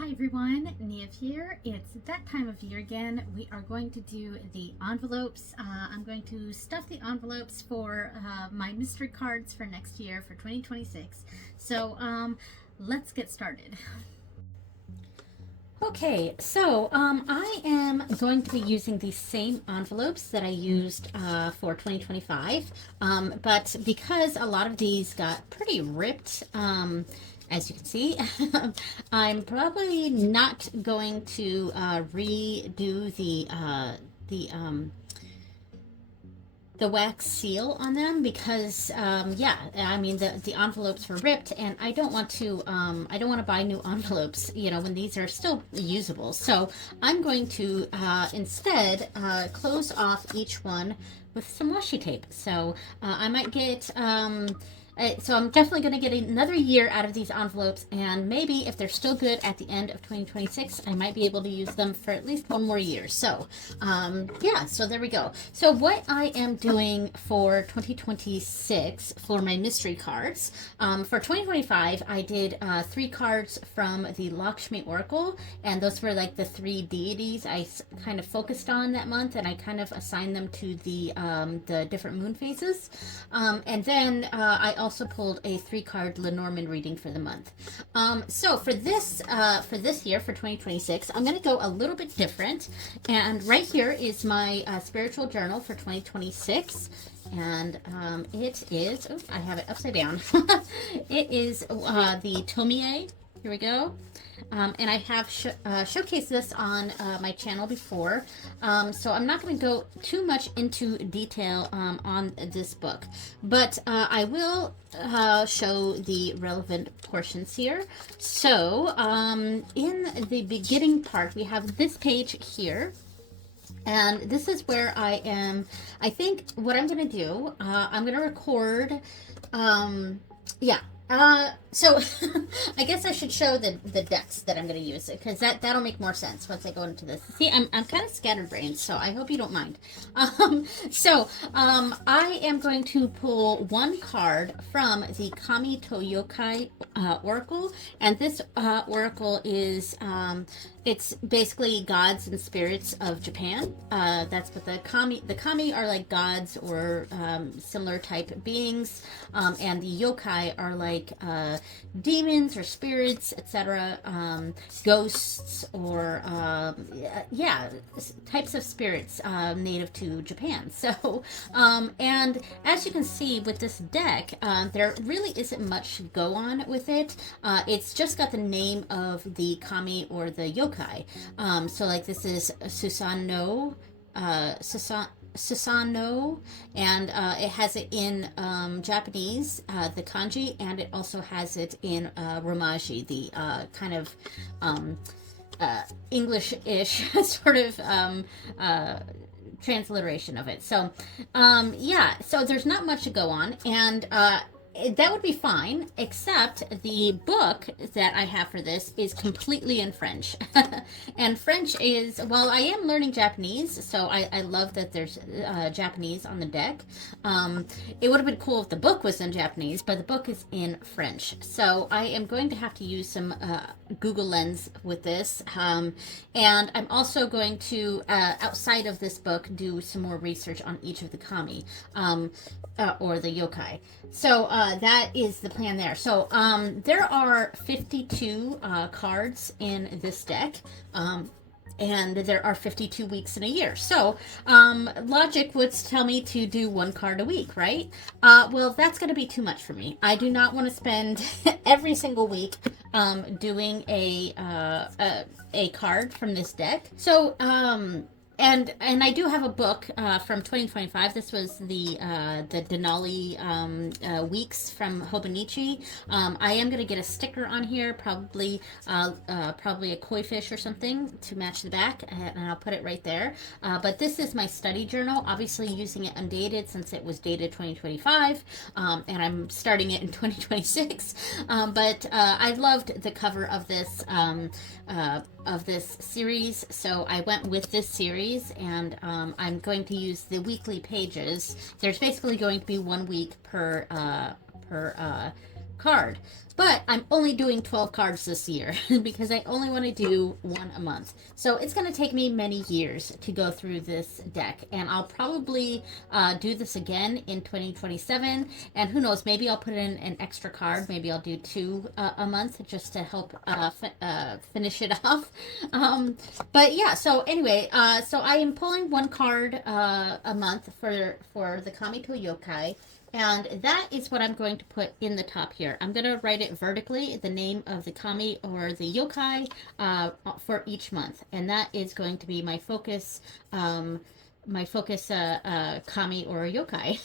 Hi everyone, Nev here. It's that time of year again. We are going to do the envelopes. I'm going to stuff the envelopes for my mystery cards for next year for 2026. So let's get started. Okay, so I am going to be using the same envelopes that I used for 2025, but because a lot of these got pretty ripped, as you can see, I'm probably not going to redo the wax seal on them because yeah, I mean the envelopes were ripped and I don't want to buy new envelopes, you know, when these are still usable. So I'm going to instead close off each one with some washi tape. So I might get so I'm definitely going to get another year out of these envelopes, and maybe if they're still good at the end of 2026, I might be able to use them for at least one more year. So yeah, so there we go. So what I am doing for 2026 for my mystery cards, for 2025, I did 3 cards from the Lakshmi Oracle, and those were like the 3 deities I kind of focused on that month, and I kind of assigned them to the different moon phases. And then I also pulled a 3-card Lenormand reading for the month. So for this year, for 2026, I'm going to go a little bit different. And right here is my spiritual journal for 2026. And it is, oh, I have it upside down. It is the Tomie. Here we go. And I have showcased this on my channel before, so I'm not going to go too much into detail on this book, but I will show the relevant portions here. So in the beginning part, we have this page here. And this is where I think what I'm going to do, I'm going to record, yeah. So I guess I should show the decks that I'm going to use, because that'll make more sense once I go into this. See, I'm kind of scatterbrained, so I hope you don't mind. I am going to pull 1 card from the Kami to Yokai Oracle, and this oracle is it's basically gods and spirits of Japan. That's what the kami are like gods or similar type beings, and the yokai are like demons or spirits, etc., ghosts or yeah, types of spirits native to Japan. So and as you can see with this deck, there really isn't much to go on with it. It's just got the name of the kami or the yokai. So like this is Susano, Susano, and it has it in Japanese, the kanji, and it also has it in Romaji, the kind of English-ish sort of transliteration of it. So yeah, so there's not much to go on, and that would be fine, except the book that I have for this is completely in French. And French is, well, I am learning Japanese, so I love that there's Japanese on the deck. It would have been cool if the book was in Japanese, but the book is in French. So I am going to have to use some Google Lens with this. And I'm also going to, outside of this book, do some more research on each of the kami. Or the yokai. So that is the plan there. So there are 52 cards in this deck. And there are 52 weeks in a year. So logic would tell me to do 1 card a week, right? Well, that's going to be too much for me. I do not want to spend every single week doing a card from this deck. So and I do have a book from 2025. This was the Denali weeks from Hobonichi. I am going to get a sticker on here, probably a koi fish or something to match the back, and I'll put it right there. But this is my study journal, obviously using it undated since it was dated 2025, and I'm starting it in 2026. But I loved the cover of this series, so I went with this series. And I'm going to use the weekly pages. There's basically going to be 1 week per card. But I'm only doing 12 cards this year because I only want to do one a month. So it's going to take me many years to go through this deck. And I'll probably do this again in 2027. And who knows, maybe I'll put in an extra card. Maybe I'll do two a month just to help finish it off. But yeah, so anyway, so I am pulling one card a month for the Kami to Yokai. And that is what I'm going to put in the top here. I'm going to write it vertically, the name of the kami or the yokai for each month. And that is going to be my focus kami or yokai.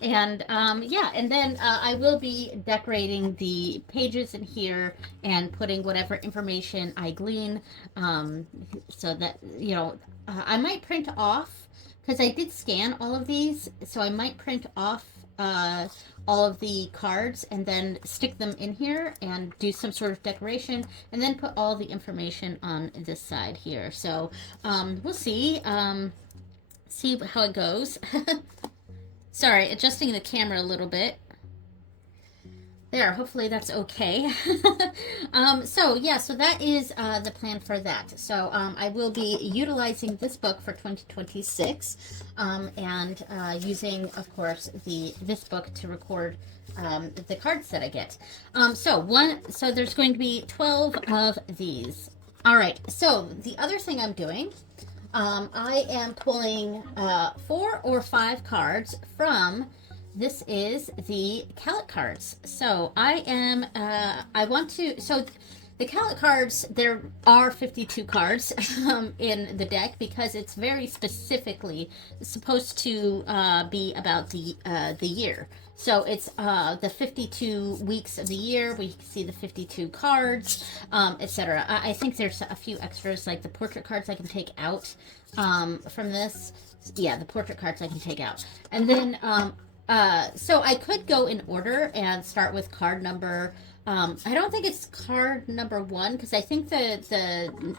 And yeah, and then I will be decorating the pages in here and putting whatever information I glean so that, you know, I might print off, because I did scan all of these, so I might print off all of the cards and then stick them in here and do some sort of decoration and then put all the information on this side here. So we'll see how it goes. Sorry, adjusting the camera a little bit. There, hopefully that's okay. So yeah, so that is the plan for that. So I will be utilizing this book for 2026 and using, of course, this book to record the cards that I get. So there's going to be 12 of these. All right, so the other thing I'm doing, I am pulling 4 or 5 cards from... This is the Callet cards. So I want to, so the Callet cards, there are 52 cards in the deck because it's very specifically supposed to be about the year. So it's the 52 weeks of the year. We see the 52 cards, etc. I think there's a few extras, like the portrait cards I can take out from this. Yeah, the portrait cards I can take out. And then so I could go in order and start with card number, I don't think it's card number 1, because I think the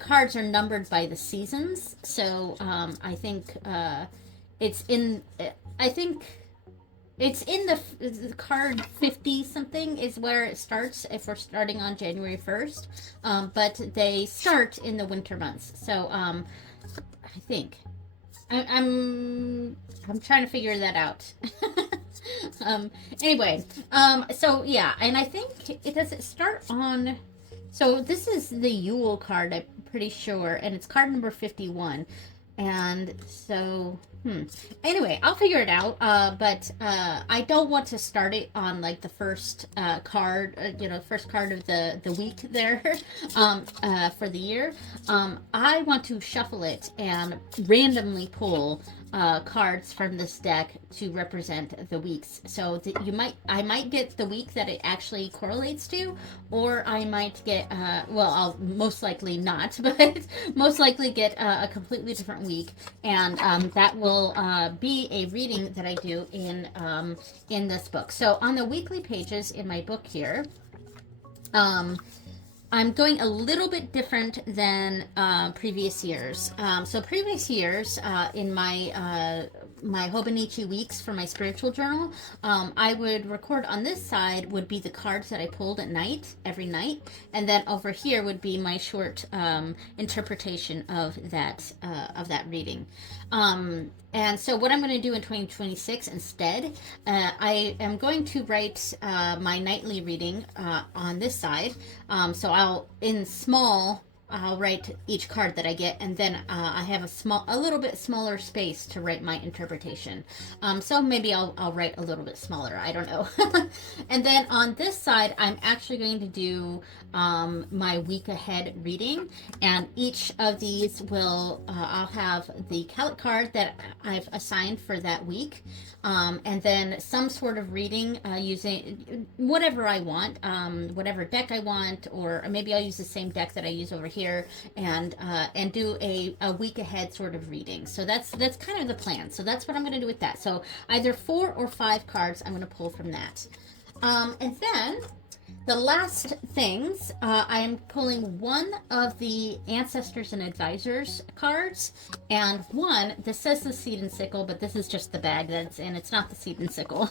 cards are numbered by the seasons. So I think it's in, it's in the card 50 something is where it starts if we're starting on January 1st. But they start in the winter months. So I think I'm trying to figure that out. Anyway, so yeah, and I think it start on, so this is the Yule card, I'm pretty sure, and it's card number 51. And so, anyway, I'll figure it out, but I don't want to start it on, like, the first card, first card of the week there, for the year. I want to shuffle it and randomly pull cards from this deck to represent the weeks. So I might get the week that it actually correlates to, or I might get, well, I'll most likely not, but most likely get a completely different week, and that will be a reading that I do in this book. So on the weekly pages in my book here, I'm going a little bit different than previous years. So previous years, in my Hobonichi weeks for my spiritual journal, I would record on this side would be the cards that I pulled at night, every night, and then over here would be my short interpretation of that reading. And so what I'm going to do in 2026 instead, I am going to write my nightly reading on this side. So I'll write each card that I get, and then I have a little bit smaller space to write my interpretation. So maybe I'll write a little bit smaller. I don't know. And then on this side, I'm actually going to do my week ahead reading, and each of these will I'll have the Callet card that I've assigned for that week, and then some sort of reading using whatever I want, whatever deck I want, or maybe I'll use the same deck that I use over here, and do a week ahead sort of reading. So that's kind of the plan. So that's what I'm going to do with that. So either 4 or 5 cards I'm going to pull from that. And then The last things, I am pulling one of the Ancestors and Advisors cards, and one, this says the Seed and Sickle, but this is just the bag that's in. It's not the Seed and Sickle.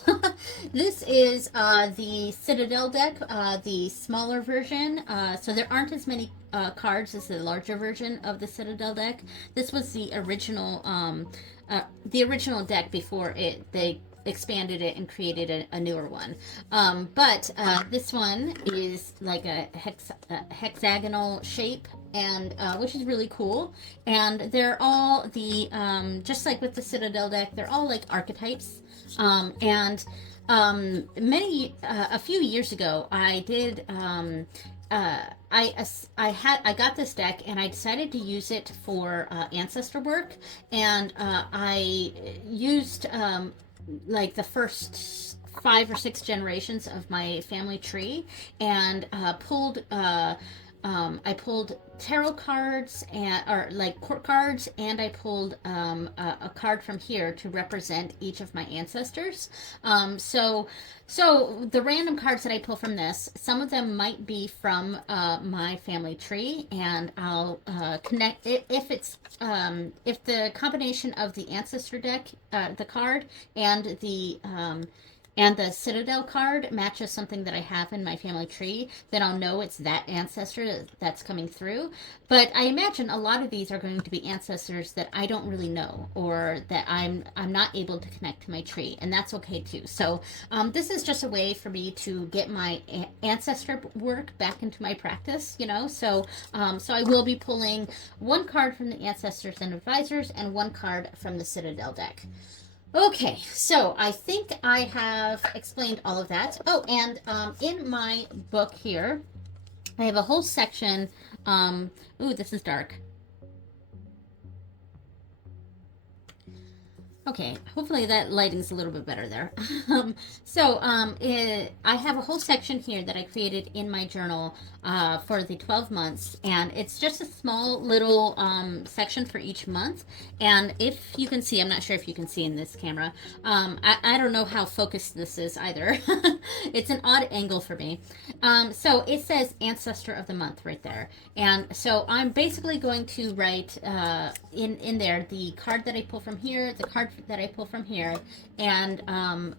This is the Citadel deck, the smaller version. So there aren't as many cards as the larger version of the Citadel deck. This was the original deck before they expanded it and created a newer one. But this one is like a hexagonal shape, and which is really cool. And they're all the just like with the Citadel deck, they're all like archetypes. And many a few years ago, I did. I got this deck and I decided to use it for ancestor work, and I used like the first 5 or 6 generations of my family tree, and I pulled tarot cards and or like court cards, and I pulled a card from here to represent each of my ancestors. So the random cards that I pull from this, some of them might be from my family tree, and I'll connect it if the combination of the ancestor deck, the card, and the Citadel card matches something that I have in my family tree, then I'll know it's that ancestor that's coming through. But I imagine a lot of these are going to be ancestors that I don't really know, or that I'm not able to connect to my tree, and that's okay too. So this is just a way for me to get my ancestor work back into my practice, you know. So I will be pulling one card from the Ancestors and Advisors and one card from the Citadel deck. Okay, so I think I have explained all of that. Oh, and in my book here, I have a whole section. Ooh, this is dark. Okay, hopefully that lighting's a little bit better there. I have a whole section here that I created in my journal for the 12 months, and it's just a small little section for each month. And if you can see, I'm not sure if you can see in this camera, I don't know how focused this is either. It's an odd angle for me. So it says Ancestor of the Month right there. And so I'm basically going to write in there the card that I pull from here, the card that I pull from here, and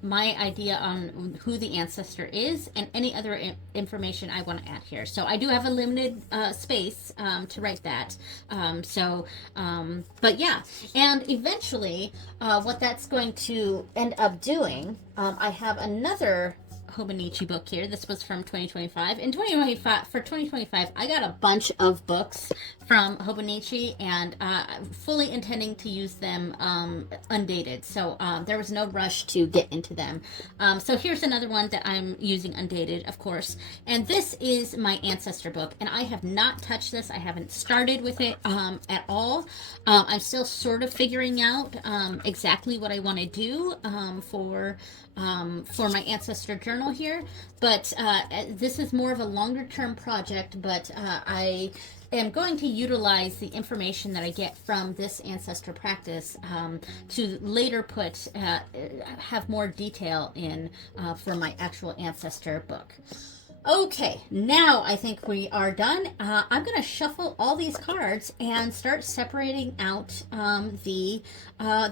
my idea on who the ancestor is, and any other information I want to add here. So I do have a limited space to write that. But yeah, and eventually what that's going to end up doing, I have another Hobonichi book here. This was from 2025. In 2025, for 2025, I got a bunch of books from Hobonichi, and fully intending to use them undated. So there was no rush to get into them. So here's another one that I'm using undated, of course. And this is my ancestor book, and I have not touched this. I haven't started with it at all. I'm still sort of figuring out exactly what I want to do for my ancestor journal here, but this is more of a longer term project. But I am going to utilize the information that I get from this ancestor practice to later have more detail in for my actual ancestor book. Okay, now I think we are done. I'm going to shuffle all these cards and start separating out the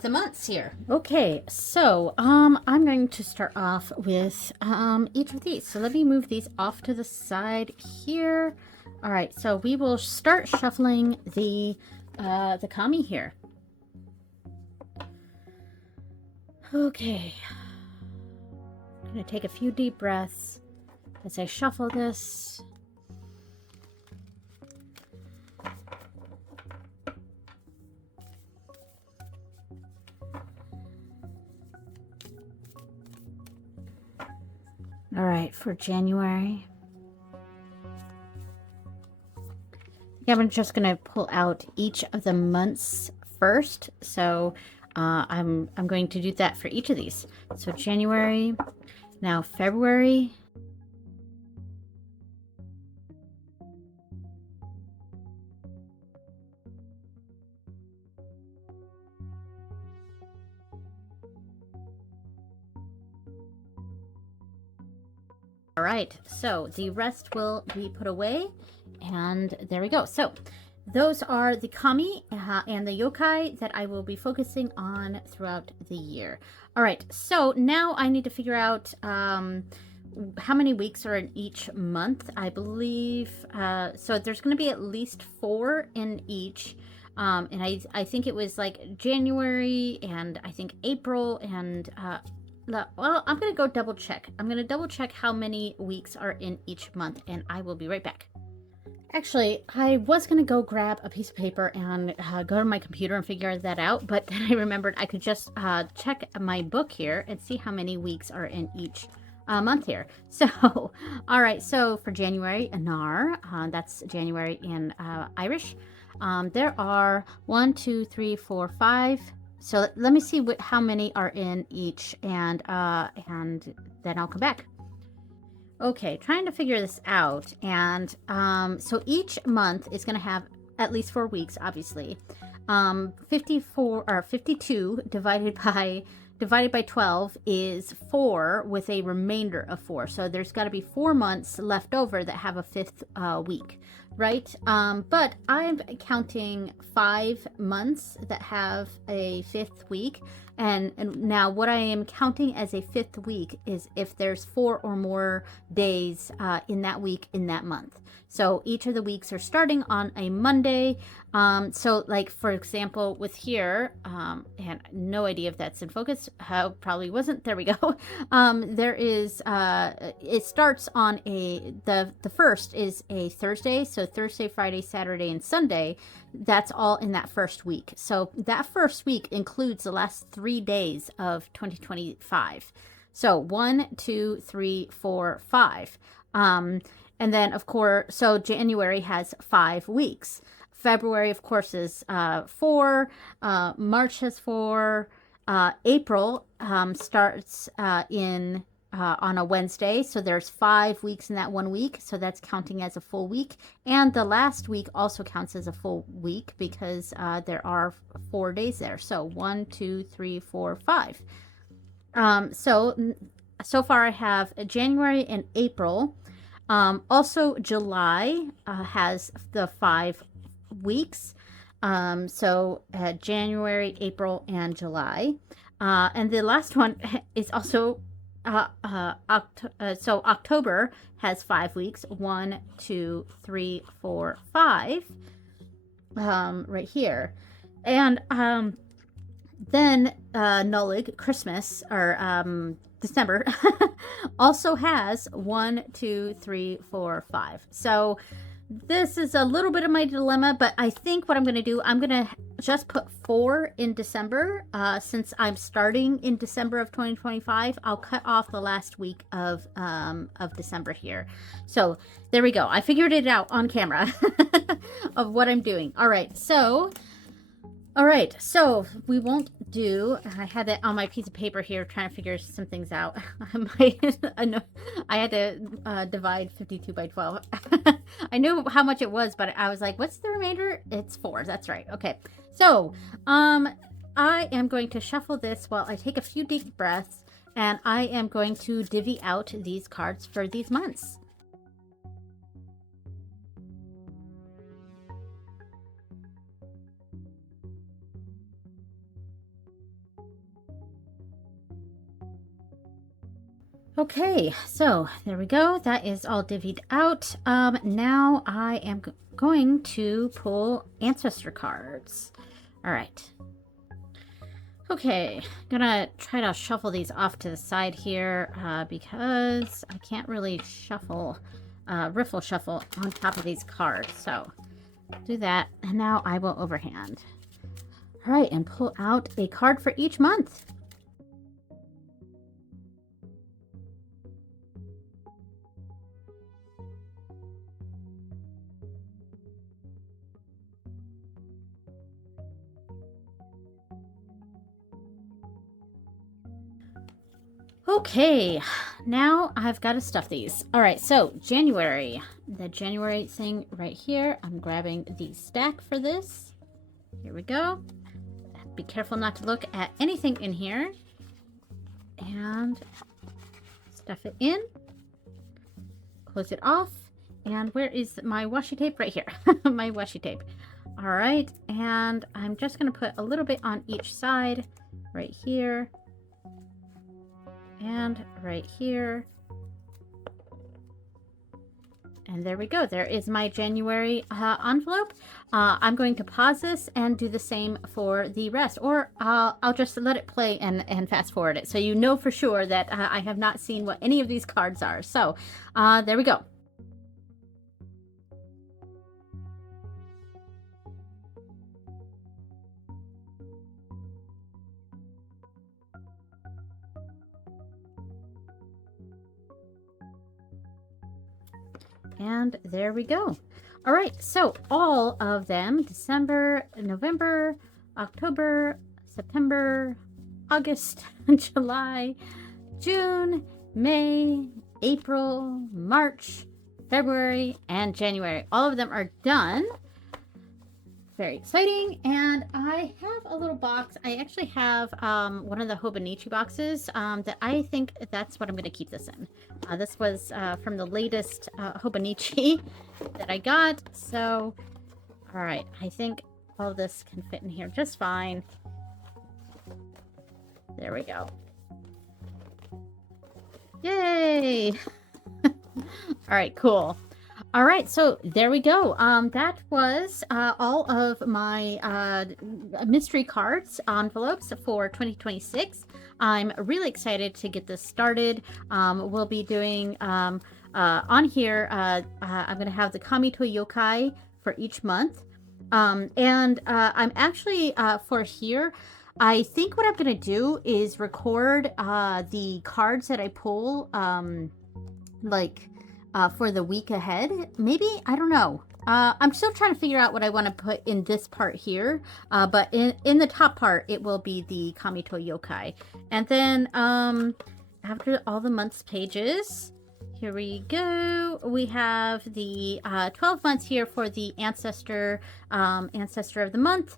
months here. Okay, so I'm going to start off with each of these. So let me move these off to the side here. All right, so we will start shuffling the kami here. Okay, I'm going to take a few deep breaths as I shuffle this. All right, for January, I'm just going to pull out each of the months first. So I'm going to do that for each of these. So January, now February, All right, so the rest will be put away, and there we go. So those are the kami and the yokai that I will be focusing on throughout the year. All right, so now I need to figure out how many weeks are in each month. I believe, so there's going to be at least 4 in each. And I think it was like January and I think April and, well, I'm going to go double check. I'm going to double check how many weeks are in each month, and I will be right back. Actually, I was going to go grab a piece of paper and go to my computer and figure that out, but then I remembered I could just check my book here and see how many weeks are in each month here. So, all right, so for January, Anar, that's January in Irish, there are 1, 2, 3, 4, 5. So let me see how many are in each, and then I'll come back. Okay, trying to figure this out, and so each month is going to have at least 4 weeks, obviously. 54 or 52 divided by 12 is 4 with a remainder of 4. So there's got to be 4 months left over that have a 5th week, right? But I'm counting 5 months that have a 5th week. And now what I am counting as a 5th week is if there's 4 or more days in that week in that month. So each of the weeks are starting on a Monday. So like, for example, with here, and no idea if that's in focus, probably wasn't, there we go. There is, it starts on the first is a Thursday. So Thursday, Friday, Saturday, and Sunday, that's all in that first week. So that first week includes the last 3 days of 2025. So 1, 2, 3, 4, 5. And then, of course, so January has 5 weeks. February, of course, is 4. March has 4. April starts on a Wednesday. So there's 5 weeks in that 1 week. So that's counting as a full week. And the last week also counts as a full week because there are 4 days there. So 1, 2, 3, 4, 5. So far I have January and April. Also, July has the 5 weeks. So January, April, and July. And the last one is also so October has 5 weeks. 1, 2, 3, 4, 5. Right here. And then Nullig, Christmas, or December, also has 1, 2, 3, 4, 5. So this is a little bit of my dilemma, but I think what I'm going to do, I'm going to just put 4 in December. Since I'm starting in December of 2025, I'll cut off the last week of December here. So there we go. I figured it out on camera of what I'm doing. All right, so we won't do, I had it on my piece of paper here trying to figure some things out. I had to divide 52 by 12. I knew how much it was, but I was like, what's the remainder? It's 4. That's right. Okay. So, I am going to shuffle this while I take a few deep breaths, and I am going to divvy out these cards for these months. Okay, so there we go. That is all divvied out. Now I am going to pull ancestor cards. All right. Okay, gonna try to shuffle these off to the side here because I can't really shuffle, riffle shuffle on top of these cards. So do that, and now I will overhand. All right, and pull out a card for each month. Okay, now I've got to stuff these. All right, so January, the January thing right here. I'm grabbing the stack for this. Here we go. Be careful not to look at anything in here. And stuff it in. close it off. And where is my washi tape? Right here. My washi tape. All right, and I'm just going to put a little bit on each side, right here, and right here. And there we go. There is my January envelope. I'm going to pause this and do the same for the rest, or I'll just let it play and fast forward it, so you know for sure that I have not seen what any of these cards are. So there we go. And there we go. All right, so all of them, December, November, October, September, August, July, June, May, April, March, February, and January. All of them are done. Very exciting. And I have a little box. I actually have one of the Hobonichi boxes that I think that's what I'm going to keep this in. This was from the latest Hobonichi that I got. So, all right. I think all this can fit in here just fine. There we go. Yay! All right, cool. All right, so there we go. That was all of my mystery cards envelopes for 2026. I'm really excited to get this started. We'll be doing on here, I'm going to have the Kamito Yokai for each month. And I'm actually, for here, I think what I'm going to do is record the cards that I pull, for the week ahead. Maybe, I don't know. I'm still trying to figure out what I want to put in this part here. But in the top part, it will be the Kamito Yokai. And then after all the months pages, here we go. We have the 12 months here for the ancestor of the month.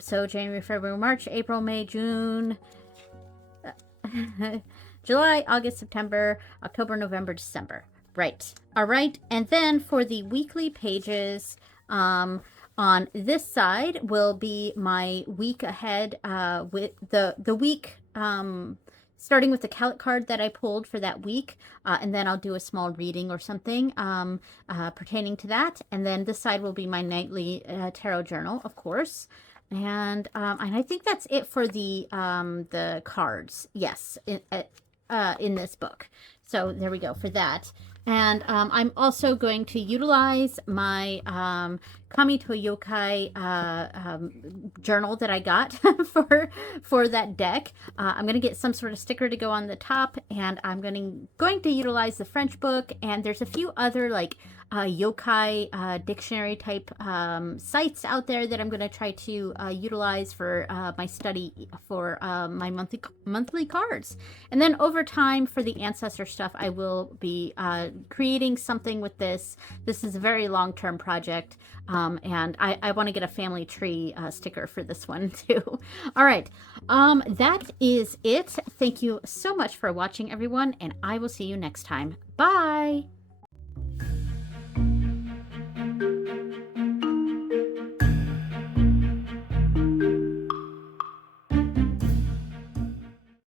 So January, February, March, April, May, June, July, August, September, October, November, December. Right. All right. And then for the weekly pages, on this side will be my week ahead, with the week, starting with the Calic card that I pulled for that week. And then I'll do a small reading or something, pertaining to that. And then this side will be my nightly, tarot journal, of course. And I think that's it for the cards. Yes. In this book. So there we go for that. And I'm also going to utilize my Kamito Yokai journal that I got for that deck. I'm going to get some sort of sticker to go on the top, and I'm going to utilize the French book, and there's a few other like yokai dictionary type sites out there that I'm going to try to utilize for my study for my monthly cards. And then over time for the ancestor stuff, I will be creating something with this. This is a very long-term project, and I want to get a family tree sticker for this one too. All right, that is it. Thank you so much for watching, everyone, and I will see you next time. Bye!